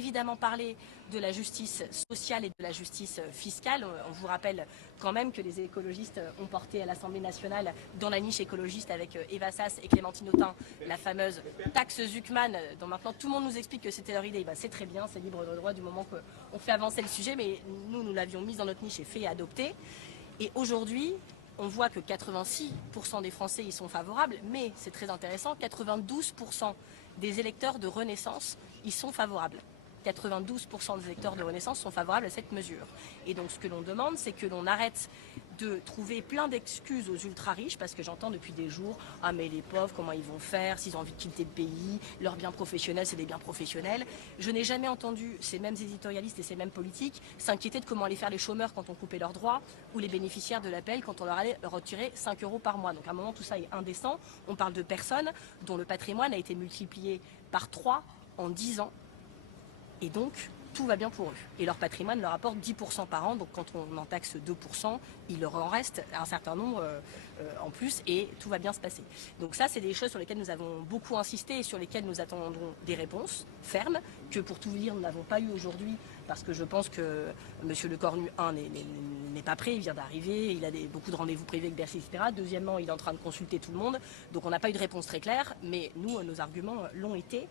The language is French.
évidemment parler de la justice sociale et de la justice fiscale. On vous rappelle quand même que les écologistes ont porté à l'Assemblée nationale, dans la niche écologiste avec Eva Sass et Clémentine Autain, la fameuse taxe Zuckman, dont maintenant tout le monde nous explique que c'était leur idée. C'est très bien, c'est libre de droit du moment qu'on fait avancer le sujet, mais nous l'avions mise dans notre niche et fait adopter. Et aujourd'hui, on voit que 86% des Français y sont favorables, mais c'est très intéressant, 92% des électeurs de Renaissance y sont favorables. 92% des électeurs de Renaissance sont favorables à cette mesure. Et donc ce que l'on demande, c'est que l'on arrête de trouver plein d'excuses aux ultra-riches, parce que j'entends depuis des jours « Ah mais les pauvres, comment ils vont faire s'ils ont envie de quitter le pays, leurs biens professionnels, c'est des biens professionnels ». Je n'ai jamais entendu ces mêmes éditorialistes et ces mêmes politiques s'inquiéter de comment allaient faire les chômeurs quand on coupait leurs droits, ou les bénéficiaires de l'APL quand on leur allait retirer 5 € par mois. Donc à un moment, tout ça est indécent. On parle de personnes dont le patrimoine a été multiplié par 3 en 10 ans. Et donc, tout va bien pour eux. Et leur patrimoine leur apporte 10% par an. Donc quand on en taxe 2%, il leur en reste un certain nombre en plus et tout va bien se passer. Donc ça, c'est des choses sur lesquelles nous avons beaucoup insisté et sur lesquelles nous attendons des réponses fermes, que pour tout vous dire, nous n'avons pas eu aujourd'hui, parce que je pense que M. Lecornu, n'est pas prêt, il vient d'arriver, il a beaucoup de rendez-vous privés avec Bercy, etc. Deuxièmement, il est en train de consulter tout le monde. Donc on n'a pas eu de réponse très claire, mais nous, nos arguments l'ont été.